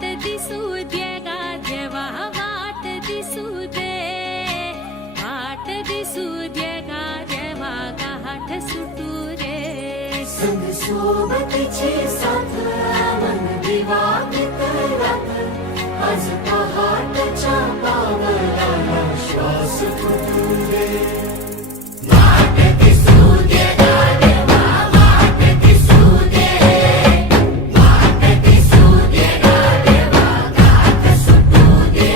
वाट दिसू दे गा देवा वाट दिसू दे वाट दिसू दे गा देवा गाठ सुटू रे संग सोबतीची साथ मन दिवाळीत रात आज पहाटच्या पावलाला श्वास फुटू दे वाट दिसू दे गा देवा वाट दिसू दे वाट दिसू दे गा देवा गाठ सुटू दे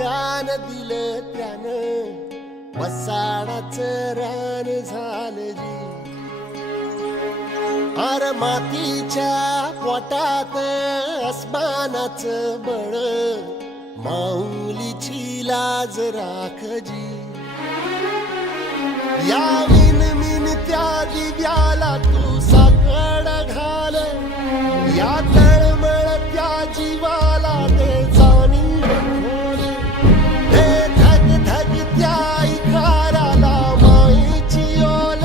दान दिलं त्यानं वसाडाचं रान झालं जी अर मातीच्या पोटात अस्मानाचं बळ माऊलीची लाज राखजी या विन त्या दिव्याला तू साकड घाल या तळमळ त्या जीवाला ते जाणीव खोल हे धग धग त्या इकाराला माईची ओल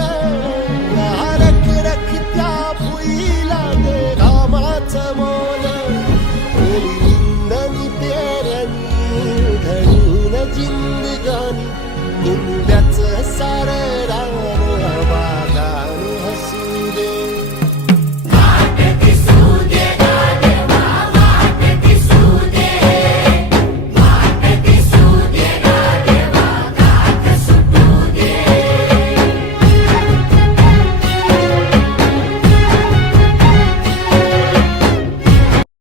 या रख रख त्या भुईला ते घामाचं मोल ओली निंदनी पेरणी घडून जिंदगानी तुंब्याचं सार रान